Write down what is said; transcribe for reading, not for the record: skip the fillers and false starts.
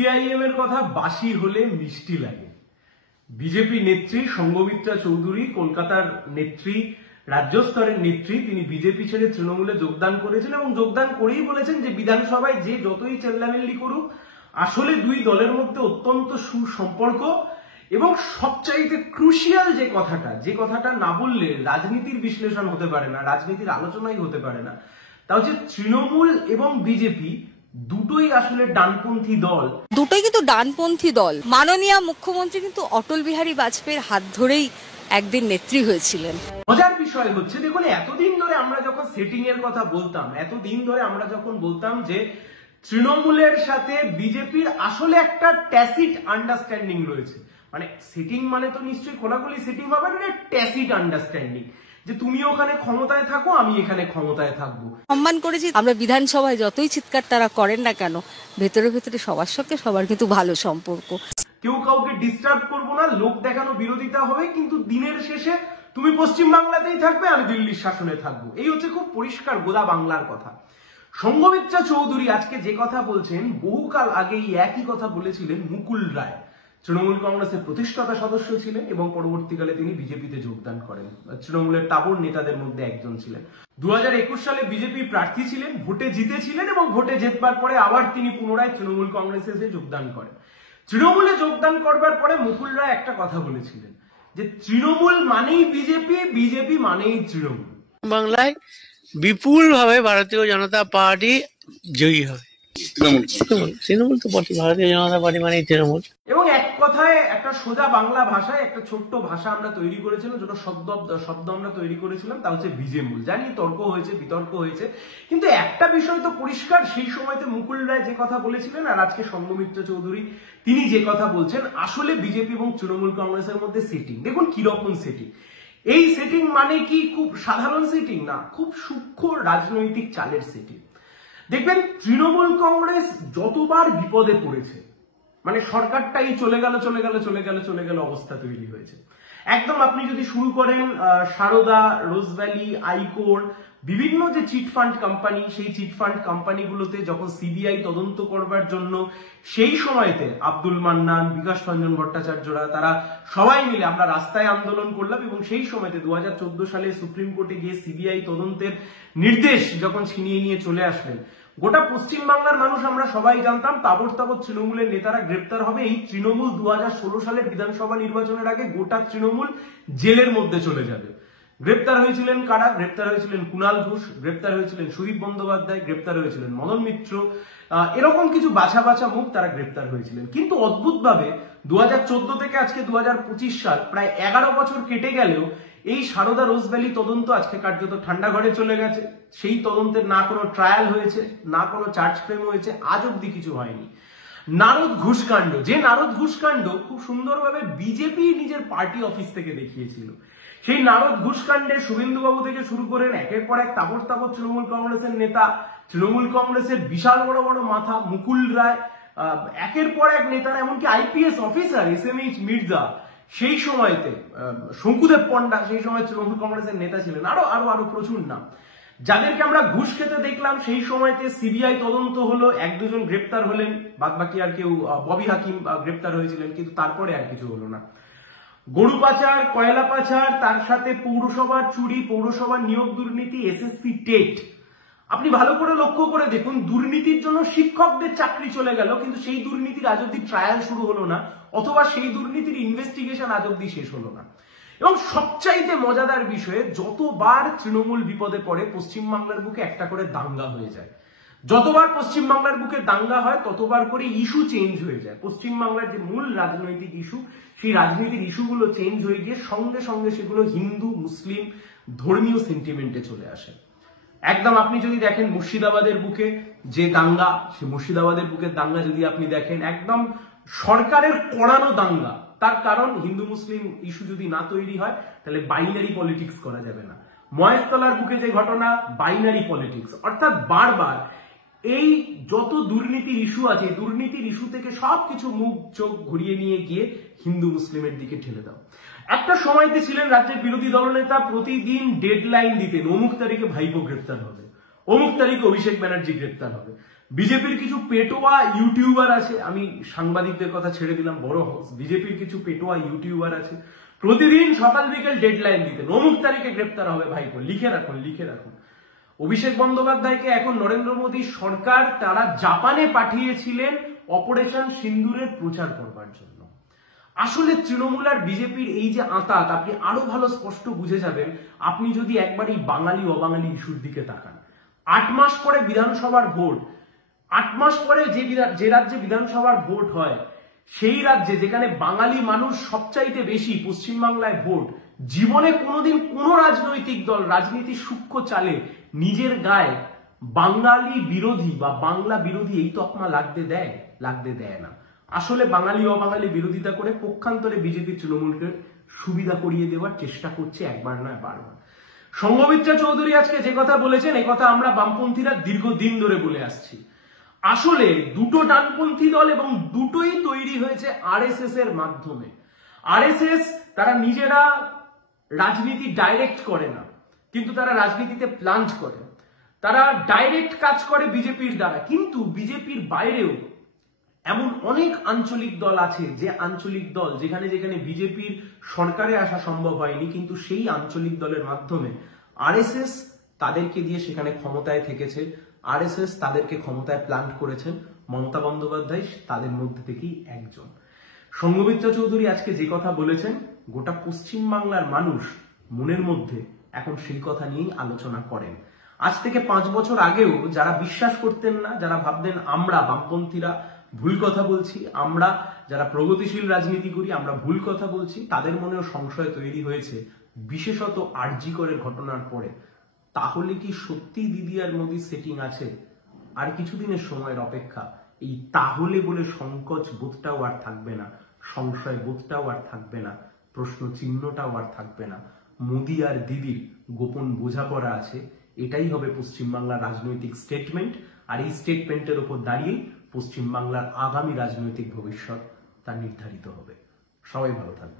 CPIM এর কথা বাসি হলে মিষ্টি লাগে। বিজেপি নেত্রী সঙ্গমিত্রা চৌধুরী, কলকাতার নেত্রী, রাজ্য স্তরের নেত্রী, তিনি বিজেপি ছেড়ে তৃণমূলে যোগদান করেছেন এবং যোগদান করেই বলেছেন যে বিধানসভায় যে যতই চেল্লামিল্লি করুক আসলে দুই দলের মধ্যে অত্যন্ত সুসম্পর্ক এবং সবচাইতে ক্রুশিয়াল যে কথাটা না বললে রাজনীতির বিশ্লেষণ হতে পারে না, রাজনীতির আলোচনাই হতে পারে না, তা হচ্ছে তৃণমূল এবং বিজেপি দুটোই আসলে ডানপন্থী দল। দুটোই কিন্তু ডানপন্থী দল। মাননীয় মুখ্যমন্ত্রী কিন্তু অটল বিহারী বাজপেয়ীর হাত ধরেই একদিন নেত্রী হয়েছিলেন। মজার বিষয় হচ্ছে দেখুন, এতদিন ধরে আমরা যখন সেটিং এর কথা বলতাম, এতদিন ধরে আমরা যখন বলতাম যে তৃণমূলের সাথে বিজেপির আসলে একটা ট্যাসিট আন্ডারস্ট্যান্ডিং রয়েছে, মানে সেটিং মানে তো নিশ্চয়ই খোলাখুলি সেটিং হবে না, ট্যাসিট আন্ডারস্ট্যান্ডিং, যে তুমি ওখানে ক্ষমতায় থাকো আমি এখানে ক্ষমতায় থাকবো। সম্মান করেছি আমরা বিধানসভায়, যতই চিৎকার তারা করেন না কেন ভেতরে ভেতরে সবার সঙ্গে সবার কিন্তু ভালো সম্পর্ক। কেউ কাউকে ডিস্টার্ব করবো না, লোক দেখানো বিরোধিতা হবে, কিন্তু দিনের শেষে তুমি পশ্চিম বাংলাতেই থাকবে, আমি দিল্লির শাসনে থাকবো। এই হচ্ছে খুব পরিষ্কার গোদা বাংলার কথা। সঙ্গমিত্রা চৌধুরী আজকে যে কথা বলছেন, বহুকাল আগেই একই কথা বলেছিলেন মুকুল রায়। তৃণমূল কংগ্রেসের প্রতিষ্ঠাতা সদস্য ছিলেন এবং পরবর্তীকালে তিনি বিজেপিতে যোগদান করেন। তৃণমূলের তাবড় নেতাদের মধ্যে একজন ছিলেন। 2021 সালে বিজেপি প্রার্থী ছিলেন, ভোটে জিতেছিলেন এবং ভোটে জেতবার পরে আবার তিনি পুনরায় তৃণমূল কংগ্রেসে এসে যোগদান করেন। তৃণমূলে যোগদান করবার পরে মুকুল রায় একটা কথা বলেছিলেন যে তৃণমূল মানেই বিজেপি, বিজেপি মানেই তৃণমূল। বাংলায় বিপুল ভাবে ভারতীয় জনতা পার্টি জয়ী হবে। তৃণমূল তো ভারতীয় জনতা পার্টি মানেই তৃণমূল। এবং এক কথায় একটা সোজা বাংলা ভাষায় একটা ছোট্ট ভাষা আমরা তৈরি করেছিলাম, যেটা শব্দ আমরা তৈরি করেছিলাম, তা হচ্ছে বিজেমূল। জানি তর্ক হয়েছে, বিতর্ক হয়েছে, কিন্তু একটা বিষয় তো পরিষ্কার, সেই সময়তে মুকুল রায় যে কথা বলেছিলেন আর আজকে সঙ্গমিত্রা চৌধুরী তিনি যে কথা বলছেন, আসলে বিজেপি এবং তৃণমূল কংগ্রেসের মধ্যে সেটিং। দেখুন কিরকম সেটিং। এই সেটিং মানে কি খুব সাধারণ সেটিং না, খুব সূক্ষ্ম রাজনৈতিক চালের সেটিং। দেখবেন তৃণমূল কংগ্রেস যতবার বিপদে পড়েছে, মানে সরকারটাই চলে গেল অবস্থা তৈরি হয়েছে। একদম আপনি যদি শুরু করেন সারদা, রোজভ্যালি, আইকোর, বিভিন্ন যে চিটফান্ড কোম্পানি, সেই চিটফান্ড কোম্পানিগুলোতে যখন সিবিআই তদন্ত করবার জন্য সেই সময়তে আব্দুল মান্নান, বিকাশ রঞ্জন ভট্টাচার্যরা তারা সবাই মিলে আমরা রাস্তায় আন্দোলন করলাম এবং সেই সময়তে 2014 সালে সুপ্রিম কোর্টে গিয়ে সিবিআই তদন্তের নির্দেশ যখন ছিনিয়ে নিয়ে চলে আসলেন, গোটা পশ্চিম বাংলার মানুষ আমরা সবাই জানতাম তাবড় তৃণমূলের নেতারা গ্রেপ্তার হবে। এই তৃণমূল 2016 সালের বিধানসভা নির্বাচনের আগে গোটা তৃণমূল জেলের মধ্যে চলে যাবে। গ্রেপ্তার হয়েছিলেন কারা? গ্রেপ্তার হয়েছিলেন কুণাল ঘোষ, গ্রেপ্তার হয়েছিলেন সুদীপ বন্দ্যোপাধ্যায়, গ্রেপ্তার হয়েছিলেন মদন মিত্র, এরকম কিছু বাছা বাছা মুখ তারা গ্রেপ্তার হয়েছিলেন। কিন্তু অদ্ভুতভাবে 2014 থেকে আজকে 2025 সাল, প্রায় 11 বছর কেটে গেলেও এই সারদা রোজভ্যালি তদন্ত আজকে কার্যত ঠান্ডা ঘরে চলে গেছে। সেই তদন্তের না কোনো ট্রায়াল হয়েছে, না কোনো চার্জ ফ্রেম হয়েছে, আজ অব্দি কিছু হয়নি। নারদ ঘুষকাণ্ড, যে নারদ ঘুষকাণ্ড খুব সুন্দরভাবে বিজেপি নিজের পার্টি অফিস থেকে দেখিয়েছিল, সেই নারদ ঘুষকাণ্ডে শুভেন্দুবাবু থেকে শুরু করেন একের পর এক তাবড় তৃণমূল কংগ্রেসের নেতা, তৃণমূল কংগ্রেসের বিশাল বড় বড় মাথা মুকুল রায়, একের পর এক নেতারা, এমনকি আইপিএস অফিসার SMH মির্জা, সেই সময়তে শঙ্কুদেব পণ্ডা সেই সময় তৃণমূল কংগ্রেসের নেতা ছিলেন, আরো প্রচুর নাম, যাদেরকে আমরা ঘুষ খেতে দেখলাম। সেই সময়তে সিবিআই তদন্ত হলো, এক দুজন গ্রেপ্তার হলেন, বাদ বাকি আর কেউ, ববি হাকিম গ্রেপ্তার হয়েছিলেন, কিন্তু তারপরে আর কিছু হলো না। গরু পাচার, কয়লা পাচার, তার সাথে পৌরসভার চুরি, পৌরসভার নিয়োগ দুর্নীতি, SSC টেট, আপনি ভালো করে লক্ষ্য করে দেখুন, দুর্নীতির জন্য শিক্ষকদের চাকরি চলে গেল, কিন্তু সেই দুর্নীতির আজ অব্দি ট্রায়াল শুরু হলো না, অথবা সেই দুর্নীতির ইনভেস্টিগেশন আজ অব্দি শেষ হলো না। এবং সবচাইতে মজাদার বিষয়ে, যতবার তৃণমূল বিপদে পড়ে পশ্চিমবাংলার বুকে একটা করে দাঙ্গা হয়ে যায়। যতবার পশ্চিমবাংলার বুকে দাঙ্গা হয় ততবার করে ইস্যু চেঞ্জ হয়ে যায়। পশ্চিমবাংলার যে মূল রাজনৈতিক ইস্যু, সেই রাজনৈতিক ইস্যুগুলো চেঞ্জ হয়ে গিয়ে সঙ্গে সঙ্গে সেগুলো হিন্দু মুসলিম ধর্মীয় সেন্টিমেন্টে চলে আসে। একদম আপনি যদি দেখেন মুর্শিদাবাদের বুকে যে দাঙ্গা, সে মুর্শিদাবাদের বুকের দাঙ্গা যদি আপনি দেখেন, একদম সরকারের করানো দাঙ্গা। তার কারণ হিন্দু মুসলিম ইস্যু যদি না তৈরি হয় তাহলে বাইনারি পলিটিক্স করা যাবে না। মহেশতলার বুকে যে ঘটনা, বাইনারি পলিটিক্স, অর্থাৎ বারবার এই যত দুর্নীতির ইস্যু আছে, দুর্নীতির ইস্যু থেকে সবকিছু মুখ চোখ ঘুরিয়ে নিয়ে গিয়ে হিন্দু মুসলিমের দিকে ঠেলে দাও। একটা সময়তে ছিলেন রাজ্যের বিরোধী দলনেতা, প্রতিদিন ডেডলাইন দিতেন, অমুক তারিখে ভাইপো গ্রেপ্তার হবে, অমুক তারিখে অভিষেক ব্যানার্জি গ্রেপ্তার হবে। বিজেপির কিছু পেটোয়া ইউটিউবার আছে, আমি সাংবাদিকদের কথা ছেড়ে দিলাম, বড় হাউস, বিজেপির কিছু পেটোয়া ইউটিউবার আছে প্রতিদিন সকাল বিকেল ডেডলাইন দিতেন, অমুক তারিখে গ্রেপ্তার হবে ভাইপো, লিখে রাখুন লিখে রাখুন। অভিষেক বন্দ্যোপাধ্যায়কে এখন নরেন্দ্র মোদী সরকার তারা জাপানে পাঠিয়েছিলেন অপারেশন সিন্দুরের প্রচার করবার জন্য। আসলে তৃণমূল আর বিজেপির এই যে আঁতাত আপনি আরো ভালো স্পষ্ট বুঝে যাবেন আপনি যদি একবার এই বাঙালি অবাঙালি ইস্যুর দিকে তাকান। 8 মাস পরে বিধানসভার ভোট, 8 মাস পরে যে রাজ্যে বিধানসভার ভোট হয় সেই রাজ্যে যেখানে বাঙালি মানুষ সবচাইতে বেশি, পশ্চিমবাংলায় ভোট, জীবনে কোনোদিন কোনো রাজনৈতিক দল রাজনীতির সূক্ষ্ম চালে নিজের গায়ে বাঙালি বিরোধী বা বাংলা বিরোধী এই তকমা লাগতে দেয় না। আসলে বাঙালি অবাঙালি বিরোধিতা করে পক্ষান্তরে বিজেপি তৃণমূলকে সুবিধা করিয়ে দেওয়ার চেষ্টা করছে, একবার নয় বারবার। সঙ্গমিত্রা চৌধুরী আজকে যে কথা বলেছেন এই কথা আমরা বামপন্থীরা দীর্ঘদিন ধরে বলে আসছি। আসলে দুটো ডানপন্থী দল এবং দুটোই তৈরি হয়েছে আরএসএস এর মাধ্যমে। আরএসএস তারা নিজেরা রাজনীতি ডাইরেক্ট করে না, কিন্তু তারা রাজনীতিতে প্লান্ট করে, তারা ডাইরেক্ট কাজ করে বিজেপির দ্বারা। কিন্তু বিজেপির বাইরেও এমন অনেক আঞ্চলিক দল আছে, যে আঞ্চলিক দল যেখানে যেখানে বিজেপির সরকারে আসা সম্ভব হয়নি, কিন্তু সেই আঞ্চলিক দলের মাধ্যমে আরএসএস তাদেরকে দিয়ে সেখানে ক্ষমতায় থেকেছে, আরএসএস তাদেরকে ক্ষমতায় প্লান্ট করেছেন। মমতা বন্দ্যোপাধ্যায় তাদের মধ্যে থেকেই একজন। সঙ্গমিত্রা চৌধুরী আজকে যে কথা বলেছেন গোটা পশ্চিম বাংলার মানুষ মনের মধ্যে এখন সেই কথা নিয়েই আলোচনা করেন। আজ থেকে 5 বছর আগেও যারা বিশ্বাস করতেন না, যারা ভাবতেন আমরা বামপন্থীরা ভুল কথা বলছি, আমরা যারা প্রগতিশীল রাজনীতি করি আমরা ভুল কথা বলছি, তাদের মনেও সংশয় তৈরি হয়েছে, বিশেষত আরজি করের ঘটনার পরে। তাহলে কি সত্যি দিদি আর মোদির সেটিং আছে? আর কিছুদিনের সময়ের অপেক্ষা। এই তাহলে বলে সংকোচ বোধটাও আর থাকবে না, সংশয় বোধটাও আর থাকবে না, প্রশ্ন চিহ্নটাও আর থাকবে না। মোদি আর দিদির গোপন বোঝাপড়া আছে, এটাই হবে পশ্চিমবাংলার রাজনৈতিক স্টেটমেন্ট। আর এই স্টেটমেন্টের উপর দাঁড়িয়ে পশ্চিমবাংলার আগামী রাজনৈতিক ভবিষ্যৎ তা নির্ধারিত হবে। সবাই ভালো থাকবে।